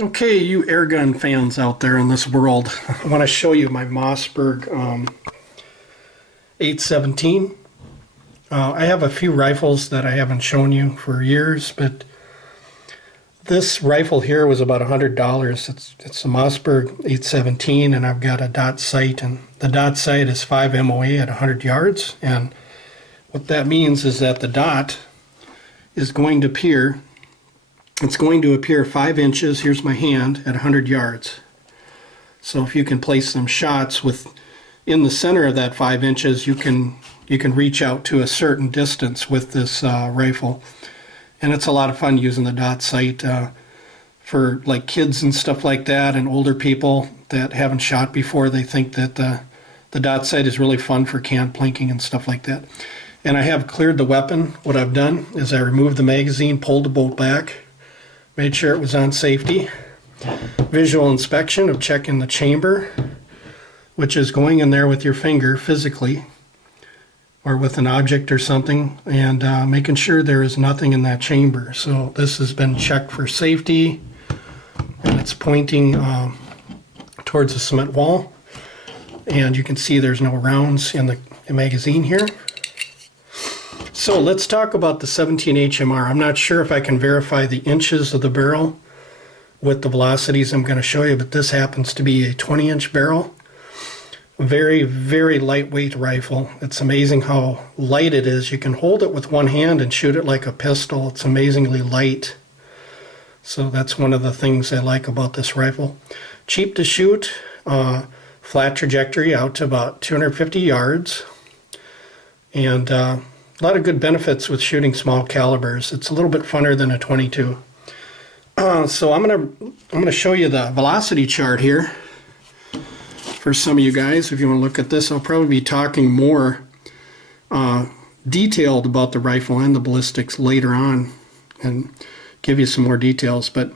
Okay, you airgun fans out there in this world, I want to show you my Mossberg 817. I have a few rifles that I haven't shown you for years, but this rifle here was about $100. It's a Mossberg 817, and I've got a dot sight, and the dot sight is 5 MOA at 100 yards, and what that means is that the dot is going to appear. It's going to appear 5 inches, here's my hand, at 100 yards. So if you can place some shots in the center of that 5 inches, you can reach out to a certain distance with this rifle. And it's a lot of fun using the dot sight for like kids and stuff like that, and older people that haven't shot before. They think that the dot sight is really fun for can plinking and stuff like that. And I have cleared the weapon. What I've done is I removed the magazine, pulled the bolt back, made sure it was on safety. Visual inspection of checking the chamber, which is going in there with your finger physically or with an object or something, and making sure there is nothing in that chamber. So this has been checked for safety, and it's pointing towards the cement wall. And you can see there's no rounds in the magazine here. So let's talk about the 17 HMR. I'm not sure if I can verify the inches of the barrel with the velocities I'm going to show you, but this happens to be a 20-inch barrel. Very, very lightweight rifle. It's amazing how light it is. You can hold it with one hand and shoot it like a pistol. It's amazingly light. So that's one of the things I like about this rifle. Cheap to shoot, flat trajectory out to about 250 yards, and a lot of good benefits with shooting small calibers. It's a little bit funner than a 22. So I'm gonna show you the velocity chart here for some of you guys. If you want to look at this, I'll probably be talking more detailed about the rifle and the ballistics later on and give you some more details. But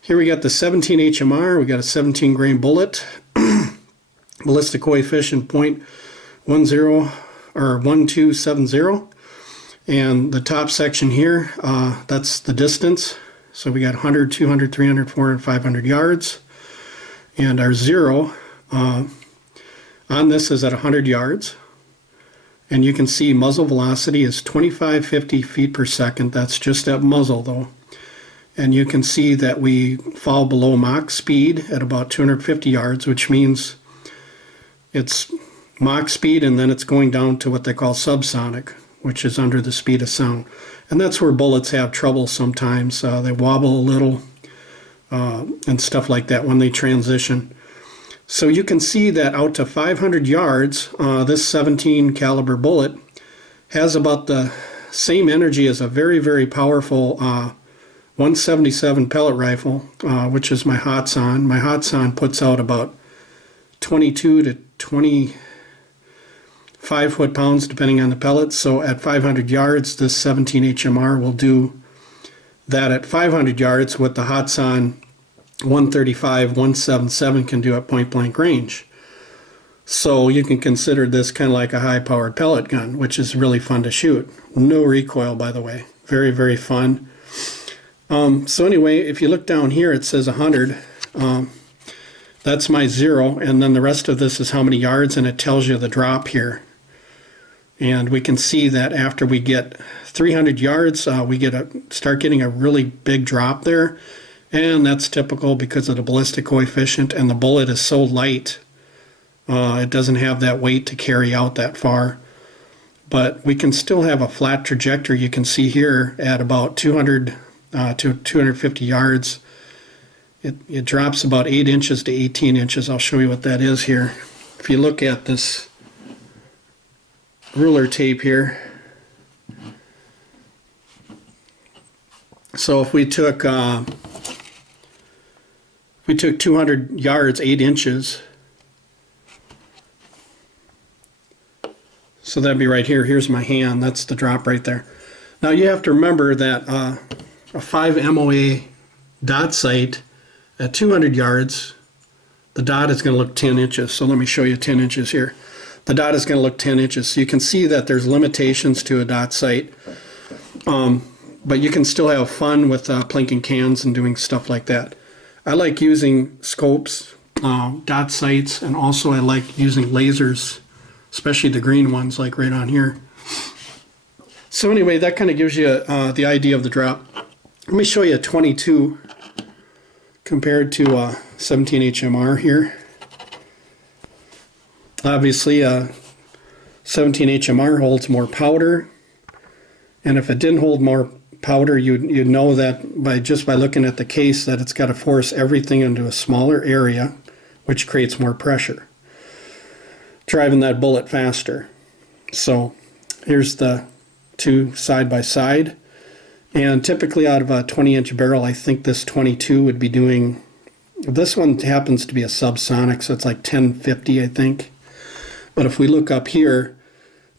here we got the 17 HMR. We got a 17 grain bullet, ballistic coefficient 0.10 or 1270. And the top section here, that's the distance. So we got 100, 200, 300, 400, 500 yards. And our zero on this is at 100 yards. And you can see muzzle velocity is 2550 feet per second. That's just at muzzle though. And you can see that we fall below Mach speed at about 250 yards, which means it's Mach speed, and then it's going down to what they call subsonic, which is under the speed of sound. And that's where bullets have trouble sometimes. They wobble a little and stuff like that when they transition. So you can see that out to 500 yards, this 17 caliber bullet has about the same energy as a very, very powerful 177 pellet rifle, which is my Hotson. My Hotson puts out about 22 to 25 foot-pounds depending on the pellets. So at 500 yards, this 17 HMR will do that at 500 yards what the Hotson 135, 177 can do at point-blank range. So you can consider this kind of like a high-powered pellet gun, which is really fun to shoot. No recoil, by the way. Very, very fun. So anyway, if you look down here, it says 100. That's my zero, and then the rest of this is how many yards, and it tells you the drop here. And we can see that after we get 300 yards, we start getting a really big drop there, and that's typical because of the ballistic coefficient, and the bullet is so light, it doesn't have that weight to carry out that far. But we can still have a flat trajectory. You can see here at about 200 to 250 yards. It drops about 8 inches to 18 inches. I'll show you what that is here. If you look at this ruler tape here, so if we took 200 yards, 8 inches, so that'd be right here. Here's my hand. That's the drop right there. Now you have to remember that a 5 MOA dot sight at 200 yards, the dot is going to look 10 inches. So let me show you 10 inches here. The dot is going to look 10 inches. So you can see that there's limitations to a dot sight. But you can still have fun with plinking cans and doing stuff like that. I like using scopes, dot sights, and also I like using lasers, especially the green ones like right on here. So anyway, that kind of gives you the idea of the drop. Let me show you a 22 compared to 17 HMR here. Obviously 17 HMR holds more powder, and if it didn't hold more powder, you'd know that just by looking at the case that it's got to force everything into a smaller area, which creates more pressure, driving that bullet faster. So here's the two side by side, and typically out of a 20-inch barrel, I think this 22 would be doing, this one happens to be a subsonic, so it's like 1050, I think. But if we look up here,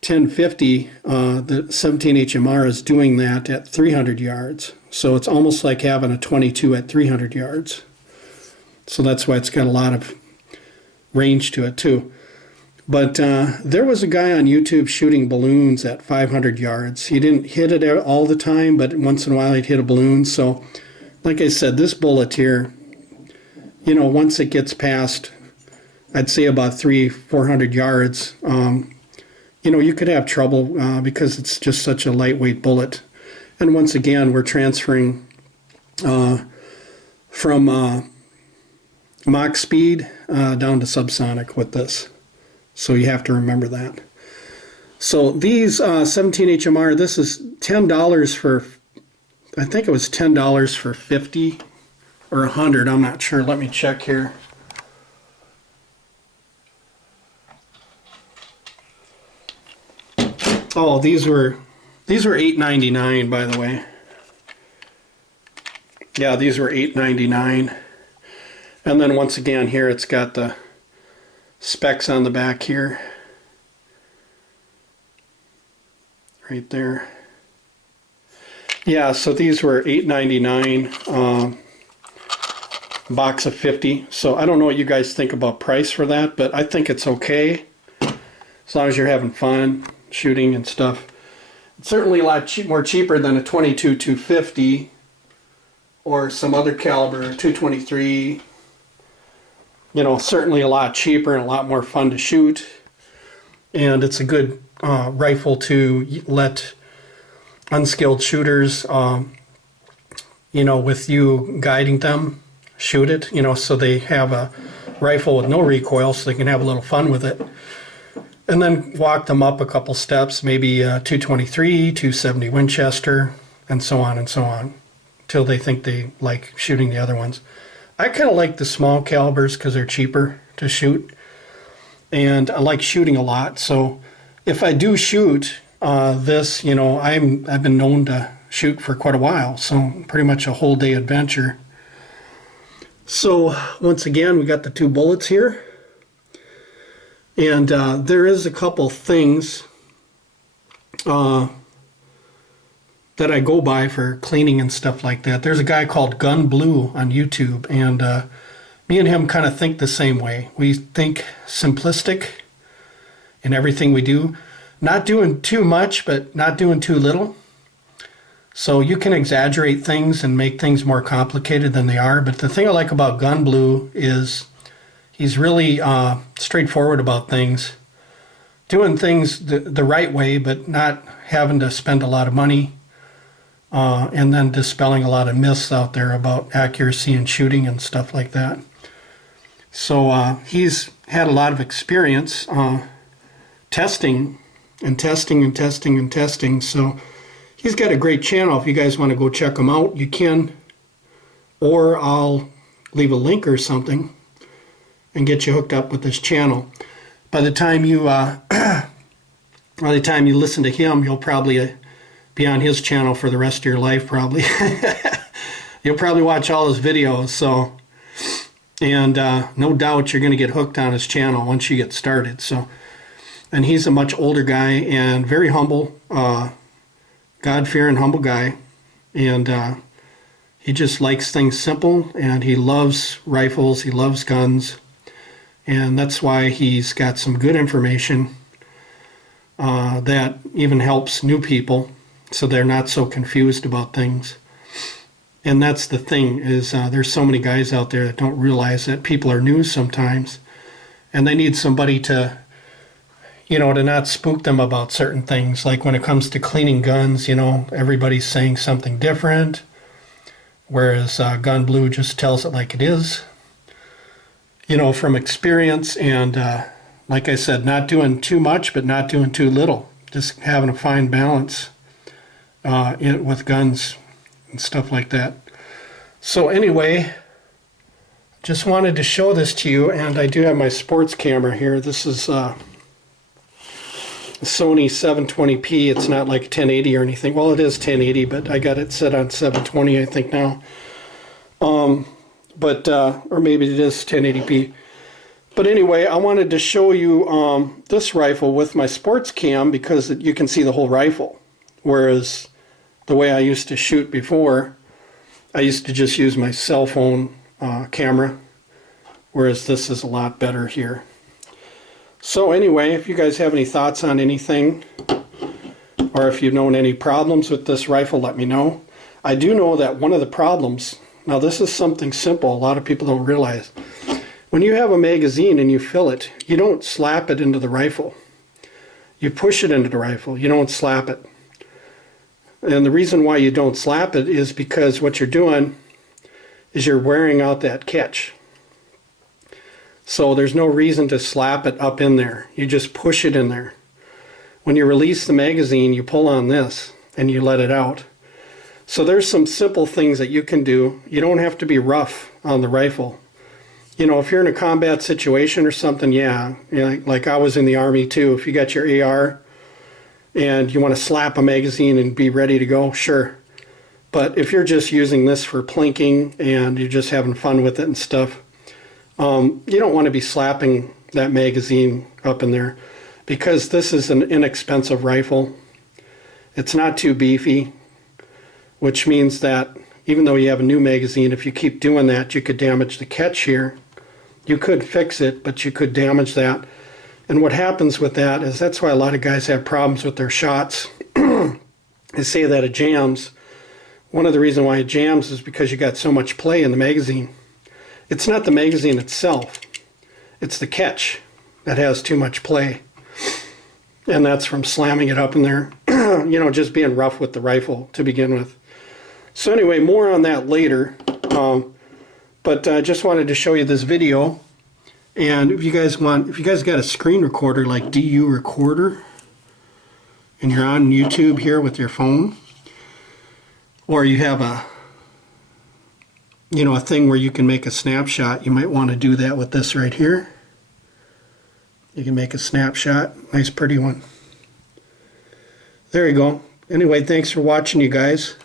1050, the 17 HMR is doing that at 300 yards. So it's almost like having a 22 at 300 yards. So that's why it's got a lot of range to it too. But there was a guy on YouTube shooting balloons at 500 yards. He didn't hit it all the time, but once in a while he'd hit a balloon. So like I said, this bullet here, you know, once it gets past, I'd say about 300-400 yards, you know, you could have trouble because it's just such a lightweight bullet. And once again, we're transferring from Mach speed down to subsonic with this. So you have to remember that. So these 17 HMR, this is $10 for, I think it was $10 for 50 or 100, I'm not sure. Let me check here. Oh, these were $8.99, by the way. Yeah, these were $8.99. And then once again here it's got the specs on the back here. Right there. Yeah, so these were $8.99, box of 50. So I don't know what you guys think about price for that, but I think it's okay as long as you're having fun shooting and stuff. It's certainly a lot more cheaper than a 22-250 or some other caliber, 223. You know, certainly a lot cheaper and a lot more fun to shoot. And it's a good rifle to let unskilled shooters, you know, with you guiding them, shoot it, you know, so they have a rifle with no recoil so they can have a little fun with it. And then walk them up a couple steps, maybe 223, 270 Winchester, and so on, till they think they like shooting the other ones. I kind of like the small calibers because they're cheaper to shoot, and I like shooting a lot. So if I do shoot this, you know, I've been known to shoot for quite a while, so pretty much a whole day adventure. So once again, we got the two bullets here. And there is a couple things that I go by for cleaning and stuff like that. There's a guy called Gun Blue on YouTube, and me and him kind of think the same way. We think simplistic in everything we do. Not doing too much, but not doing too little. So you can exaggerate things and make things more complicated than they are. But the thing I like about Gun Blue is he's really straightforward about things, doing things the right way, but not having to spend a lot of money, and then dispelling a lot of myths out there about accuracy and shooting and stuff like that. So he's had a lot of experience testing and testing and testing and testing. So he's got a great channel. If you guys want to go check him out, you can, or I'll leave a link or something and get you hooked up with this channel. By the time you listen to him, you'll probably be on his channel for the rest of your life, probably. You'll probably watch all his videos, so, and no doubt you're going to get hooked on his channel once you get started. So, and he's a much older guy and very humble, God-fearing, humble guy, and he just likes things simple, and he loves rifles, he loves guns. And that's why he's got some good information that even helps new people so they're not so confused about things. And that's the thing is there's so many guys out there that don't realize that people are new sometimes, and they need somebody to, you know, to not spook them about certain things. Like when it comes to cleaning guns, you know, everybody's saying something different, whereas Gun Blue just tells it like it is, you know, from experience. And like I said, not doing too much, but not doing too little. Just having a fine balance with guns and stuff like that. So anyway, just wanted to show this to you, and I do have my sports camera here. This is Sony 720p. It's not like 1080 or anything. Well, it is 1080, but I got it set on 720, I think now. Or maybe it is 1080p. But anyway, I wanted to show you this rifle with my sports cam because you can see the whole rifle. Whereas the way I used to shoot before, I used to just use my cell phone camera. Whereas this is a lot better here. So anyway, if you guys have any thoughts on anything, or if you've known any problems with this rifle, let me know. I do know that one of the problems, now this is something simple, a lot of people don't realize. When you have a magazine and you fill it, you don't slap it into the rifle. You push it into the rifle, you don't slap it. And the reason why you don't slap it is because what you're doing is you're wearing out that catch. So there's no reason to slap it up in there. You just push it in there. When you release the magazine, you pull on this and you let it out. So there's some simple things that you can do. You don't have to be rough on the rifle. You know, if you're in a combat situation or something, yeah. You know, like I was in the Army too. If you got your AR and you want to slap a magazine and be ready to go, sure. But if you're just using this for plinking and you're just having fun with it and stuff, you don't want to be slapping that magazine up in there because this is an inexpensive rifle. It's not too beefy, which means that even though you have a new magazine, if you keep doing that, you could damage the catch here. You could fix it, but you could damage that. And what happens with that is that's why a lot of guys have problems with their shots. They say that it jams. One of the reasons why it jams is because you got so much play in the magazine. It's not the magazine itself, it's the catch that has too much play. And that's from slamming it up in there, you know, just being rough with the rifle to begin with. So anyway, more on that later. But I just wanted to show you this video. And if you guys got a screen recorder like DU Recorder, and you're on YouTube here with your phone, or you have a thing where you can make a snapshot, you might want to do that with this right here. You can make a snapshot, nice pretty one. There you go. Anyway, thanks for watching, you guys.